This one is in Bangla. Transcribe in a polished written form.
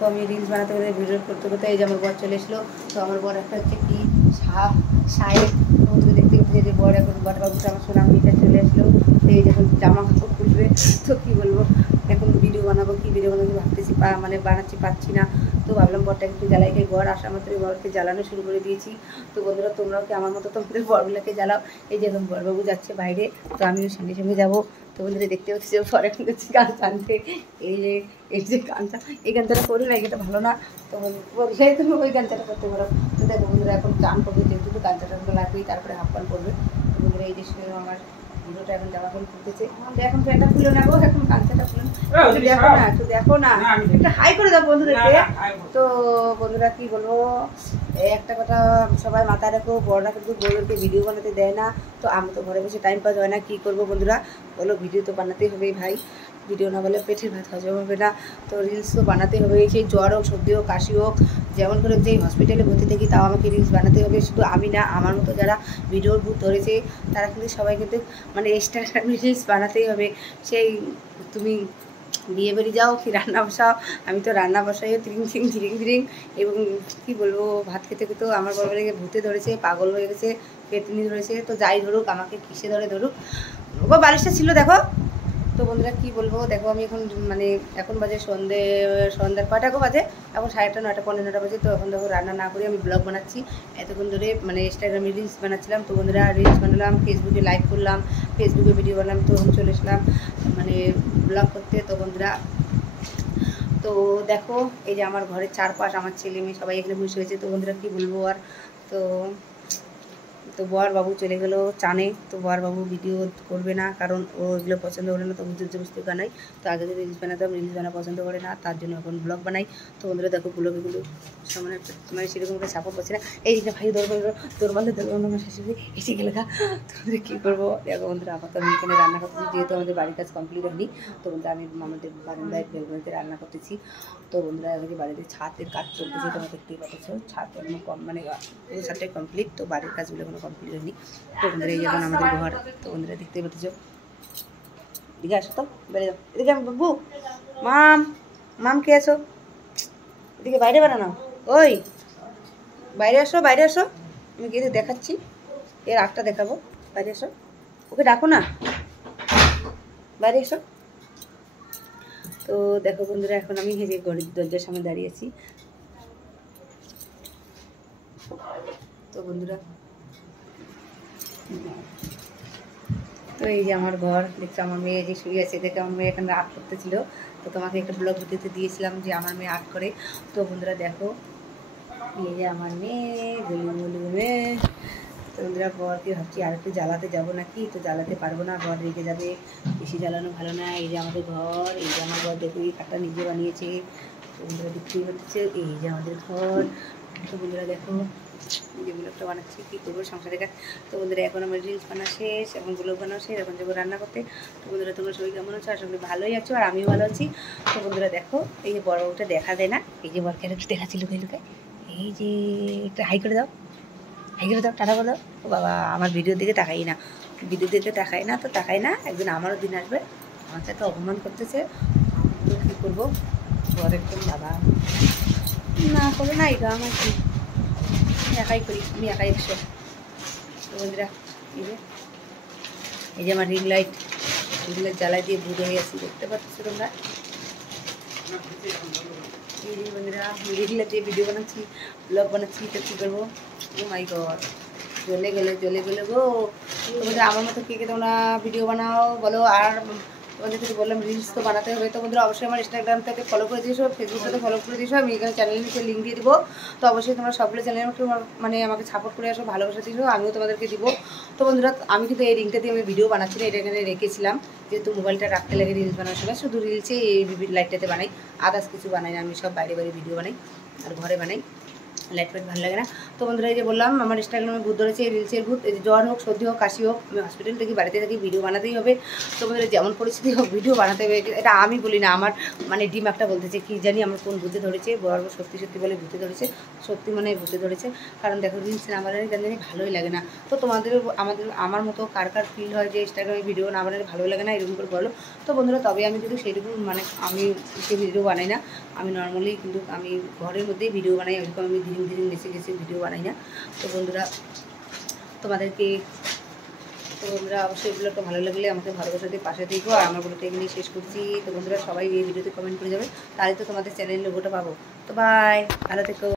তো আমি রিলস বানাতে করতে ভিডিও করতে করতে এই যে আমার বর চলে এসলো। তো আমার বর একটা হচ্ছে কি শায়ের তো দেখতে করতে যে বর এখন বরবাবুটা আমার সোনামণিটা চলে আসলো। তো এই যখন জামা কাপড় খুলবে তো কী বলবো, এখন ভিডিও বানাবো কি ভিডিও বানাবো ভাবতেছি, মানে বানাচ্ছি পাচ্ছি না। তো ভাবলাম বরটাকে একটু জ্বালাই, ঘর আসা মাত্রই বরকে জ্বালানো শুরু করে দিয়েছি। তো বন্ধুরা তোমরাও কি আমার মতো তোমাদের বরগুলোকে জ্বালাও। এই যে এখন বরবাবু যাচ্ছে বাইরে, তো আমিও সঙ্গে সঙ্গে যাবো। তো বন্ধুরা দেখতে পাচ্ছি পরে এখন দেখছি গান টানতে, এই যে গানটা, এই গানটা করি না, এটা ভালো না। তো বলছি তুমি ওই গানটা করতে পারো। তো দেখো বন্ধুরা এখন গান করবে, যেহেতু গানটা লাগবেই, তারপরে হাফ গান করবে। তো বন্ধুরা এই যে আমার ভিডিওটা এখন জামা কাপড় খুলতেছে, এখন প্যান্টটা খুলে নেবো, এখন কাঁচাটা খুলে দেখো না, একটু দেখো না, একটা হাই করে দাও বন্ধুদেরকে। তো বন্ধুরা কি বলবো, একটা কথা সবাই মাথায় রাখো, বড়রা কিন্তু বউদেরকে ভিডিও বানাতে দেয় না। তো আমি তো ঘরে বসে টাইম পাস হয় না, কী করবো বন্ধুরা বলো, ভিডিও তো বানাতেই হবে ভাই, ভিডিও না বলে পেটের ভাত হজম হবে না। তো রিলস তো বানাতে হবে, সেই জ্বর হোক, সর্দি হোক, কাশি হোক, যেমন করে যেই হসপিটালে ভর্তি থাকি তাও আমাকে রিলস বানাতে হবে। শুধু আমি না, আমার মতো যারা ভিডিওর ভূত ধরেছে তারা কিন্তু সবাই কিন্তু মানে এক্সট্রা রিলস বানাতেই হবে। সেই তুমি বিয়ে বাড়ি যাও কি রান্না বসাও, আমি তো রান্না বসাইও ধিরিং এবং কী বলবো, ভাত খেতে খেতেও আমার বড় লেগে ভূতে ধরেছে, পাগল হয়ে গেছে, পেটনি ধরেছে। তো যাই ধরুক, আমাকে কিসে ধরুক, ও বালিশটা ছিল দেখো। তো বন্ধুরা কী বলবো, দেখো আমি এখন মানে এখন বাজে সন্ধ্যার কয়টা বাজে, এখন 8:30 9টা 9:15 বাজে। তো এখন দেখো রান্না না করে আমি ব্লগ বানাচ্ছি এতক্ষণ ধরে, মানে ইনস্টাগ্রামে রিলস বানাচ্ছিলাম। তো বন্ধুরা রিলস বানালাম, ফেসবুকে লাইভ করলাম, ফেসবুকে ভিডিও বানালাম। তো আমি চলে এসলাম মানে ব্লগ করতে। তো বন্ধুরা তো দেখো এই যে আমার ঘরের চারপাশ, আমার ছেলে মেয়ে সবাই এখানে বসে হয়েছে। তো বন্ধুরা কী বলবো আর, তো বর বাবু চলে গেলো চানে। তো বর বাবু ভিডিও করবে না, কারণ ও এগুলো পছন্দ করে না, তো জবরদস্তি বানাই। তো আগে যদি রিলস বানাতাম, রিলস বানা পছন্দ করে না, তার জন্য এখন ব্লগ বানাই। তো বন্ধুরা দেখো ব্লগে কিন্তু মানে সেরকম করে সাপোর্ট করছে না। এই যে ভাই দৌড়বালে আমার শাশুড়ি এসে গেলে গা। তো বন্ধুরা কী করবো, দেখো বন্ধুরা আপাতত আমি এখানে রান্না করতেছি, যেহেতু আমাদের বাড়ির কাজ কমপ্লিট হয়নি। তো বন্ধুরা আমি আমাদের বারান্দায় বেলকনিতে রান্না করতেছি। তো বন্ধুরা আমাদের বাড়িতে ছাদের কাজ চলতেছে, তোমরা দেখতেই পাচ্ছ, ছাদ এখনো মানে পুরো ছাদটাই কমপ্লিট, তো বাড়ির কাজগুলো এখনো কমপ্লিট হয়নি। তো বন্ধুরা এই যেমন আমাদের ঘর, তো বন্ধুরা দেখতেই পাচ্ছ। এদিকে আসো তো, বেড়ে যাও এদিকে, আমি বাবু মাম কে আছো, এদিকে বাইরে বেড়ানো, ওই বাইরে আসো, বাইরে আসো, আমি গিয়ে দেখাচ্ছি, এর আটটা দেখাবো, বাইরে আসো, ওকে ডাকো না, বাইরে এসো। তো দেখো বন্ধুরা এখন আমি এই যে গরিব দরজার সামনে দাঁড়িয়েছি। তো বন্ধুরা তো এই যে আমার ঘর দেখছো, আমার মেয়ে যে শুয়ে আছে, দেখে আমার মেয়ে এখানে আর্ট করতেছিল। তো তোমাকে একটা ব্লগ ভিডিওতে দিয়েছিলাম যে আমার মেয়ে আর্ট করে। তো বন্ধুরা দেখো এই যে আমার মেয়ে গলু মেয়ে। তো বন্ধুরা বরকে ভাবছি আর একটু জ্বালাতে যাবো নাকি, তো জ্বালাতে পারবো না, বর রেগে যাবে, বেশি জ্বালানো ভালো না। এই যে আমাদের ঘর, এই যে আমার বর দেখো এই খাটটা নিজে বানিয়েছে। তো বন্ধুরা দেখতেই পাচ্ছে এই যে আমাদের ঘর। তো বন্ধুরা দেখো যে ব্লগটা বানাচ্ছি, কী করবো সংসারে কাজ। তো বন্ধুরা এখন আমার রিলস বানা শেষ, এখন ব্লগ বানাও শেষ, এখন যাবো রান্না করতে। তো বন্ধুরা তোমরা সবাই কেমন আছো, আসলে ভালোই আছো, আর আমিও ভালো আছি। তো বন্ধুরা দেখো এই যে বড় বউটা দেখা দেয় না, এই যে বরকে একটু দেখাচ্ছি লুকাই লুকাই, এই যে একটু হাই করে দাও, হাই করে দাও, টাটা করে দাও। ও বাবা আমার ভিডিওর দিকে তাকাই না, ভিডিওর দিকে তাকাই না, তো তাকাই না, একদিন আমারও দিন আসবে আমার সাথে অপমান করতেছে। তো কী করবো, বর একদম বাবা না করো না, এটা আমার কি একাই করি, আমি একাই একশো। তো বন্ধুরা এই যে আমার রিং লাইট জ্বালাই দিয়ে ভুল হয়ে গেছি, দেখতে পাচ্ছ তোমরা। এই যে বন্ধুরা রিং লাইট দিয়ে ভিডিও বানাচ্ছি, ব্লগ বানাচ্ছি। তো কী করবো, ও মাই গড জ্বলে গেলে গো। তো আমার মতো কে তোমরা ভিডিও বানাও বলো, আর তোমাদের কিছু বললাম রিলস তো বানাতে হবে। তো বন্ধুরা অবশ্যই আমার ইনস্টাগ্রাম থেকে ফলো করে দিয়েছো, ফেসবুকটাতে ফলো করে দিয়েছো, আমি এখানে চ্যানেলের নিচে লিঙ্ক দিয়ে দিব। তো অবশ্যই তোমরা সবগুলো চ্যানেল মানে আমাকে সাপোর্ট করে আসো, ভালোবাসা দিয়েছো, আমিও তোমাদেরকে দিব। তো বন্ধুরা আমি কিন্তু এই লিঙ্কটা দিয়ে আমি ভিডিও বানাচ্ছি না, এটা এখানে রেখেছিলাম, যেহেতু মোবাইলটা রাখতে লাগে রিলস বানানোর সময়, শুধু রিলসে এই লাইটটাতে বানাই, আদার্স কিছু বানাই না, আমি সব বাইরে বাইরে ভিডিও বানাই আর ঘরে বানাই। লাইট ফাইট ভালো লাগে না। তো বন্ধুরা এই যে বললাম আমার ইনস্টাগ্রামে ভূত ধরেছে, রিলসের ভূত, এই যে জ্বর হোক, সর্দি হোক, কাশি হোক, আমি হসপিটাল থেকে বাড়িতে থাকি, ভিডিও বানাতেই হবে। তো বন্ধুরা যেমন পরিস্থিতি হোক ভিডিও বানাতে হবে, এটা আমি বলি না, আমার মানে ডিম একটা বলতেছে কি জানি আমার কোন ভূতে ধরেছে, বড় সত্যি সত্যি বলে ভূতে ধরেছে, সত্যি মানে ভূতে ধরেছে। কারণ দেখো রিলস না বানালে জানি ভালোই লাগে না। তো তোমাদের আমার মতো কার কার ফিল হয় যে ইনস্টাগ্রামে ভিডিও না বানালে ভালো লাগে না, এরকম করে বলো। তো বন্ধুরা তবে আমি কিন্তু সেইরকম মানে আমি সে ভিডিও বানাই না, আমি নর্মালি কিন্তু আমি ঘরের মধ্যেই ভিডিও বানাই, ওইরকম আমি ধীরে ধীরে নেচে ভিডিও বানাই না। তো বন্ধুরা তোমাদেরকে তো বন্ধুরা অবশ্যই এগুলোটা ভালো লাগলে আমাকে ভালোবাসা দিয়ে পাশে দেখো। আর আমার বলতে এগুলি শেষ করছি। তো বন্ধুরা সবাই এই ভিডিওতে কমেন্ট করে যাবে, তাহলে তো তোমাদের চ্যানেলের লোগোটা পাবো। তো বাই, ভালো থেকো।